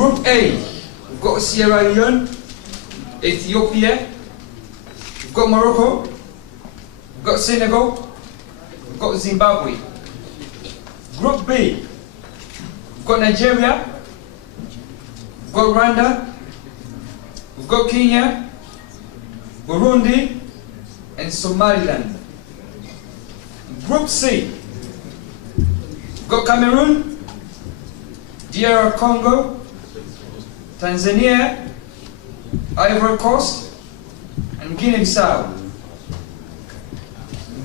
Group A, we've got Sierra Leone, Ethiopia, we've got Morocco, we've got Senegal, we've got Zimbabwe. Group B, we've got Nigeria, we've got Rwanda, we've got Kenya, Burundi, and Somaliland. Group C, we've got Cameroon, DR Congo, Tanzania, Ivory Coast, and Guinea-Bissau.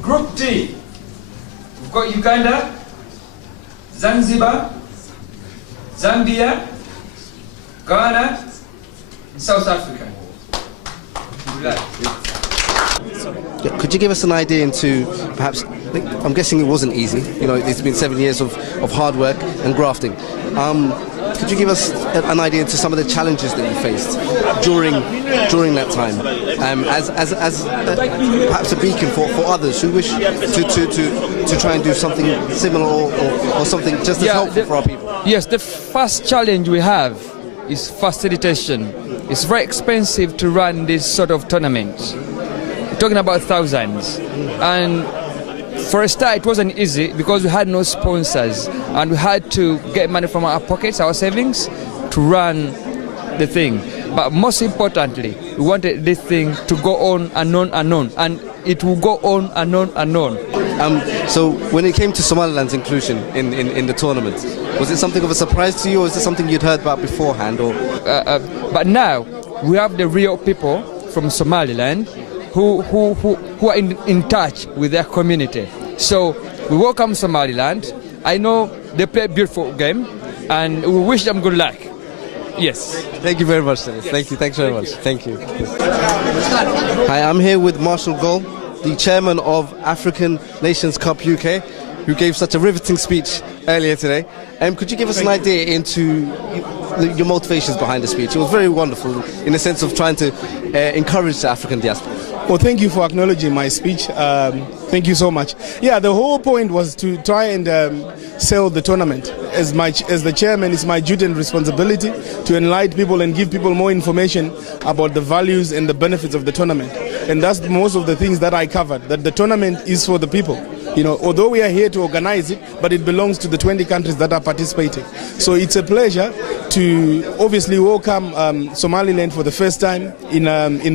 Group D, we've got Uganda, Zanzibar, Zambia, Ghana, and South Africa. Could you give us an idea into perhaps, I'm guessing it wasn't easy, you know, it's been 7 years of hard work and grafting. Could you give us an idea into some of the challenges that you faced during that time, as perhaps a beacon for others who wish to try and do something similar or something just as helpful for our people? Yes, the first challenge we have is facilitation. It's very expensive to run this sort of tournament. We're talking about thousands. And for a start, it wasn't easy because we had no sponsors and we had to get money from our pockets, our savings, to run the thing. But most importantly, we wanted this thing to go on and on and on, and it will go on and on and on. So when it came to Somaliland's inclusion in the tournament, was it something of a surprise to you, or is it something you'd heard about beforehand? Or but now we have the real people from Somaliland who are in touch with their community. So we welcome Somaliland. I know they play a beautiful game, and we wish them good luck. Yes. Thank you very much, sir. Yes. Thank you. Thanks very much. Thank you. Hi, I'm here with Marshall Gold, the chairman of African Nations Cup UK, who gave such a riveting speech earlier today. Could you give us an idea into your motivations behind the speech? It was very wonderful in the sense of trying to encourage the African diaspora. Well, thank you for acknowledging my speech. Thank you so much. Yeah, the whole point was to try and sell the tournament. As the chairman, it's my duty and responsibility to enlighten people and give people more information about the values and the benefits of the tournament. And that's most of the things that I covered, that the tournament is for the people. You know, although we are here to organize it, but it belongs to the 20 countries that are participating. So it's a pleasure to obviously welcome Somaliland for the first time in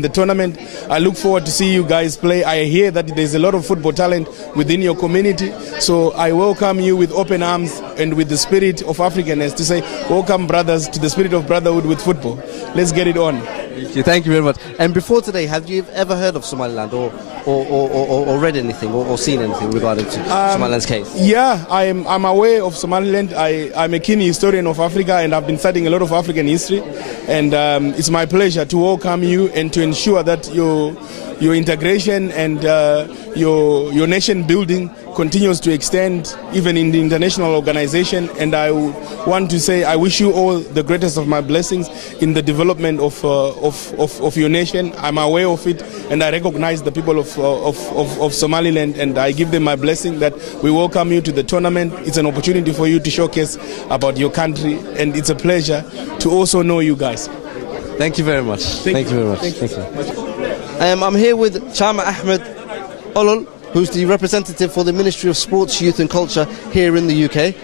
the tournament. I look forward to see you guys play. I hear that there's a lot of football talent within your community. So I welcome you with open arms and with the spirit of Africanness to say, welcome brothers to the spirit of brotherhood with football. Let's get it on. Thank you very much. And before today, have you ever heard of Somaliland or read anything or seen anything regarding to Somaliland's case? Yeah, I'm aware of Somaliland. I'm a keen historian of Africa, and I've been studying a lot of African history. And it's my pleasure to welcome you and to ensure that your integration and your nation building continues to extend even in the international organization. And I want to say I wish you all the greatest of my blessings in the development of your nation. I'm aware of it, and I recognize the people of Somaliland, and I give them my blessing that we welcome you to the tournament. It's an opportunity for you to showcase about your country, and it's a pleasure to also know you guys. Thank you very much. Thank you very much. Thank you. I'm here with Chama Ahmed Olol, who's the representative for the Ministry of Sports, Youth and Culture here in the UK,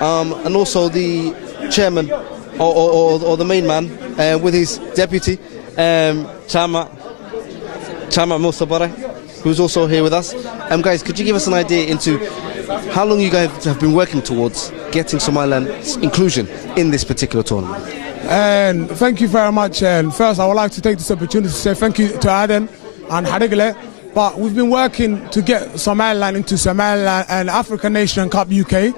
and also the chairman or the main man with his deputy, Chama Musabare, who's also here with us. Guys, could you give us an idea into how long you guys have been working towards getting Somaliland's inclusion in this particular tournament? And thank you very much. And first, I would like to take this opportunity to say thank you to Aden and Hadigle. But we've been working to get Somaliland into Somaliland and African Nation Cup UK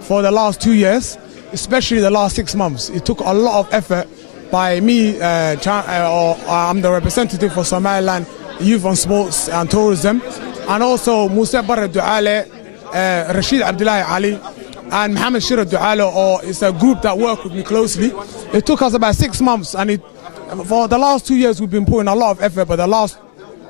for the last 2 years, especially the last 6 months. It took a lot of effort by me, I'm the representative for Somaliland Youth and Sports and Tourism, and also Musa Barra Duale, Rashid Abdullahi Ali, and Mohammed Shira Dualo, or it's a group that work with me closely. It took us about 6 months, and for the last 2 years we've been putting a lot of effort, but the last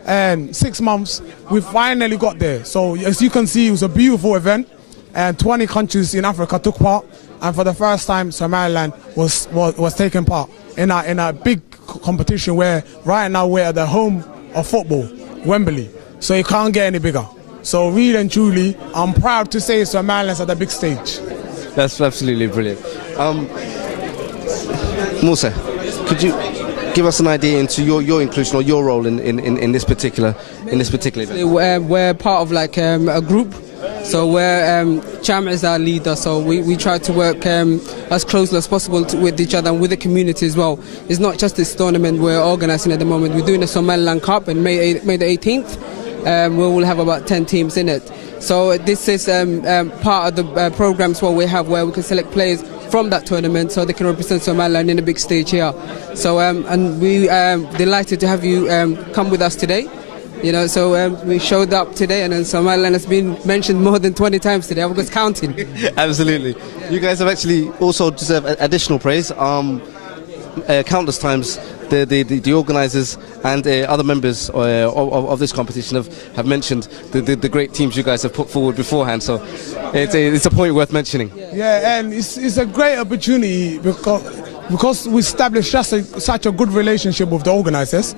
6 months we finally got there. So as you can see, it was a beautiful event, and 20 countries in Africa took part. and for the first time, Somaliland was taking part in a big competition where right now we're at the home of football, Wembley. So it can't get any bigger. So really and truly, I'm proud to say Somaliland's at the big stage. That's absolutely brilliant. Musa, could you give us an idea into your inclusion or your role in this particular event? We're part of like a group. So where Cham is our leader, so we try to work as closely as possible with each other and with the community as well. It's not just this tournament we're organising at the moment. We're doing a Somaliland Cup on May the 18th. We will have about 10 teams in it. So this is part of the programs what we have where we can select players from that tournament so they can represent Somaliland in the big stage here. So and we delighted to have you come with us today. You know, so we showed up today, and then Somaliland has been mentioned more than 20 times today. I was counting. Absolutely. You guys have actually also deserve additional praise. Countless times the organisers and other members of this competition have mentioned the great teams you guys have put forward beforehand. So it's a point worth mentioning. Yeah, and it's a great opportunity because we established such a good relationship with the organisers.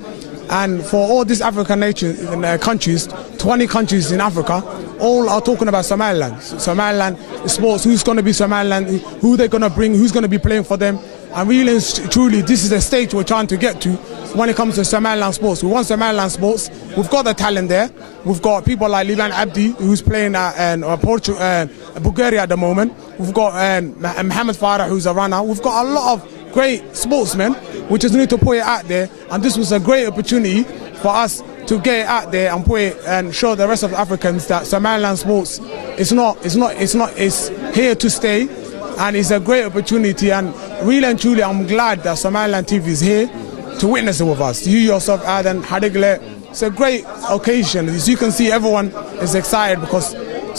And for all these African nations and countries, 20 countries in Africa, all are talking about Somaliland. Somaliland sports, who's going to be Somaliland, who they're going to bring, who's going to be playing for them. And really and truly, this is the stage we're trying to get to when it comes to Somaliland sports. We want Somaliland sports. We've got the talent there. We've got people like Liban Abdi, who's playing Bulgaria at the moment. We've got Mohamed Farah, who's a runner. We've got a lot of great sportsmen. We just need to put it out there, and this was a great opportunity for us to get it out there and put it and show the rest of the Africans that Somaliland sports is here to stay, and it's a great opportunity. And really and truly, I'm glad that Somaliland TV is here to witness it with us. You yourself, Adan, Hadigle, it's a great occasion. As you can see, everyone is excited because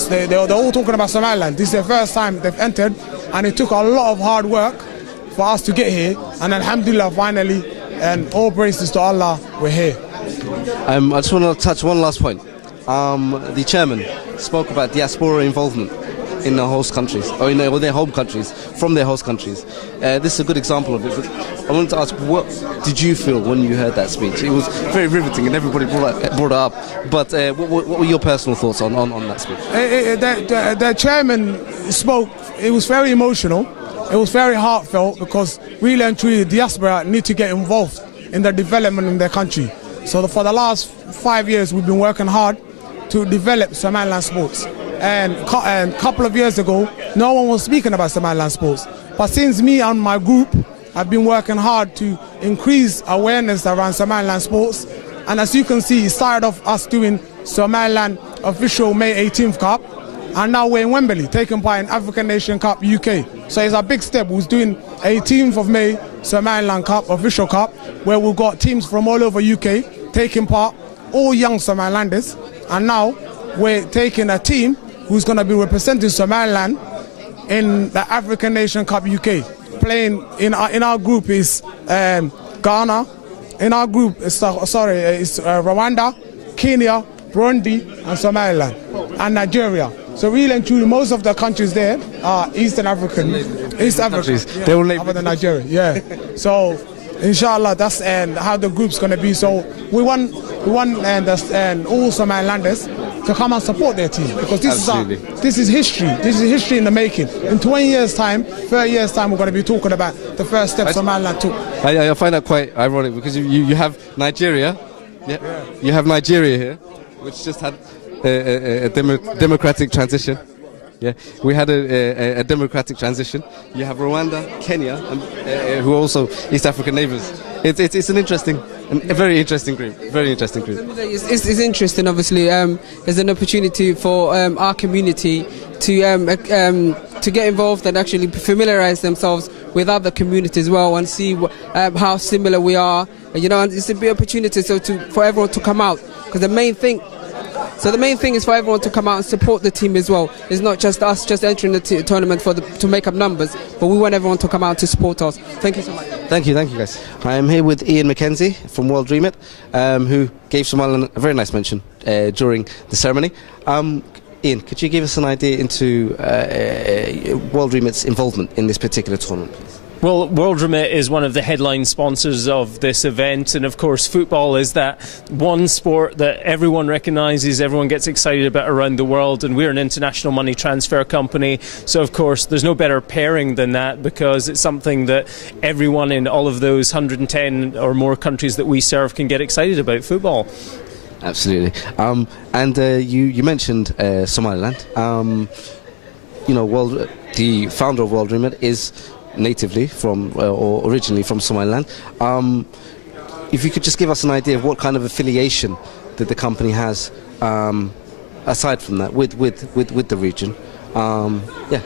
they're all talking about Somaliland. This is the first time they've entered, and it took a lot of hard work for us to get here, and alhamdulillah, finally, and all praises to Allah, we're here. I just want to touch one last point. The chairman spoke about diaspora involvement in the host countries, or in their home countries, from their host countries. This is a good example of it. But I wanted to ask, what did you feel when you heard that speech? It was very riveting, and everybody brought it up. But what were your personal thoughts on that speech? The chairman spoke. It was very emotional. It was very heartfelt because really and truly the diaspora need to get involved in the development in their country. So for the last 5 years we've been working hard to develop Somaliland sports. And a couple of years ago, no one was speaking about Somaliland sports. But since me and my group have been working hard to increase awareness around Somaliland sports, and as you can see, it started off us doing Somaliland official May 18th Cup, and now we're in Wembley, taking part in African Nation Cup UK. So it's a big step. We're doing 18th of May Somaliland Cup, official cup, where we've got teams from all over UK taking part, all young Somalilanders. And now we're taking a team who's going to be representing Somaliland in the African Nation Cup UK. Playing in our group is Ghana. In our group is Rwanda, Kenya, Burundi, and Somaliland, and Nigeria. So really and truly, most of the countries there are East Africa, yeah, they will name other than Nigeria. Yeah. So, inshallah, that's how the group's going to be. So we want all Somalilanders to come and support their team, because this is history. This is history in the making. In 20 years' time, 30 years' time, we're going to be talking about the first steps Somaliland took. I find that quite ironic because you have Nigeria, you have Nigeria here, which just had a democratic transition. Yeah, we had a democratic transition. You have Rwanda, Kenya, and, who are also East African neighbours. It's an interesting, a very interesting group. Very interesting group. It's interesting. Obviously, there's an opportunity for our community to get involved and actually familiarise themselves with other communities as well, and see how similar we are. You know, and it's a big opportunity for everyone to come out, because the main thing is for everyone to come out and support the team as well. It's not just us just entering the tournament to make up numbers, but we want everyone to come out to support us. Thank you so much. Thank you guys. I am here with Ian McKenzie from World Dream It, who gave Somaliland a very nice mention during the ceremony. Ian, could you give us an idea into World Remit's involvement in this particular tournament, please? Well, World Remit is one of the headline sponsors of this event, and of course football is that one sport that everyone recognises, everyone gets excited about around the world, and we're an international money transfer company, so of course there's no better pairing than that, because it's something that everyone in all of those 110 or more countries that we serve can get excited about, football. Absolutely. And you mentioned Somaliland. The founder of World Remit is natively from or originally from Somaliland. If you could just give us an idea of what kind of affiliation that the company has, aside from that, with the region. Yeah.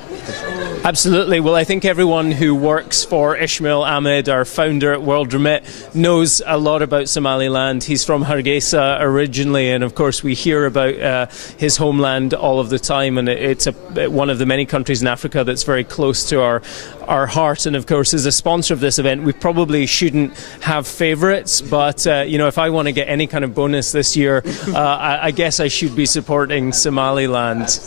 Absolutely. Well, I think everyone who works for Ismail Ahmed, our founder at World Remit, knows a lot about Somaliland. He's from Hargeisa originally, and of course we hear about his homeland all of the time, and it's one of the many countries in Africa that's very close to our heart. And of course, as a sponsor of this event, we probably shouldn't have favourites, but if I want to get any kind of bonus this year, I guess I should be supporting Somaliland.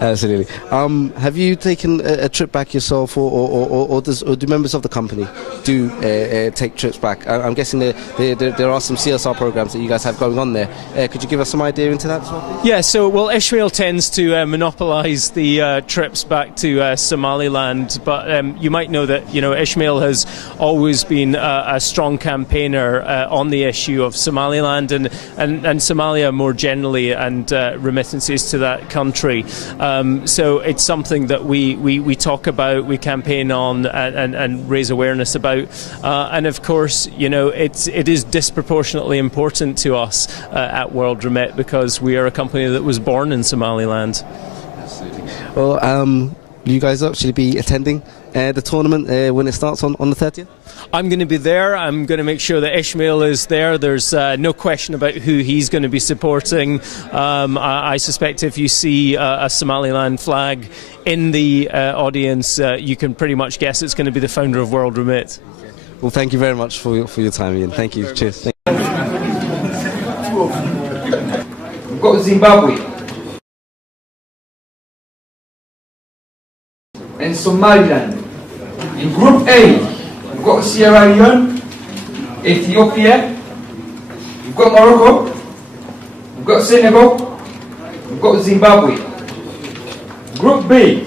Absolutely. Have you taken a trip back yourself, or do members of the company take trips back? I'm guessing there are some CSR programs that you guys have going on there. Could you give us some idea into that as well, please? Yeah, so Ishmael tends to monopolise the trips back to Somaliland, but you might know that Ishmael has always been a strong campaigner on the issue of Somaliland and Somalia more generally, and remittances to that country. So it's something that we talk about, we campaign on, and raise awareness about. And of course, it is disproportionately important to us at World Remit, because we are a company that was born in Somaliland. Absolutely. Well, you guys will actually be attending the tournament when it starts on the 30th? I'm going to be there. I'm going to make sure that Ishmael is there. There's no question about who he's going to be supporting. I suspect if you see a Somaliland flag in the audience, you can pretty much guess it's going to be the founder of World Remit. Well, thank you very much for your time, Ian. Thank you. Cheers. We've got Zimbabwe and Somaliland. In Group A, we've got Sierra Leone, Ethiopia, we've got Morocco, we've got Senegal, we've got Zimbabwe. Group B,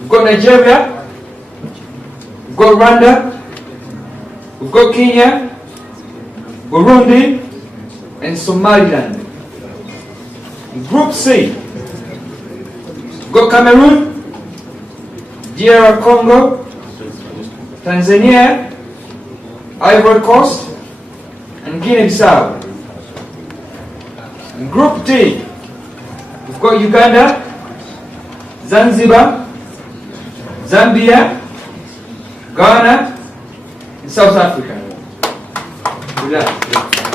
we've got Nigeria, we've got Rwanda, we've got Kenya, Burundi, and Somaliland. In Group C, we've got Cameroon, DR Congo, Tanzania, Ivory Coast, and Guinea-Bissau. In Group D, we've got Uganda, Zanzibar, Zambia, Ghana, and South Africa. Good luck.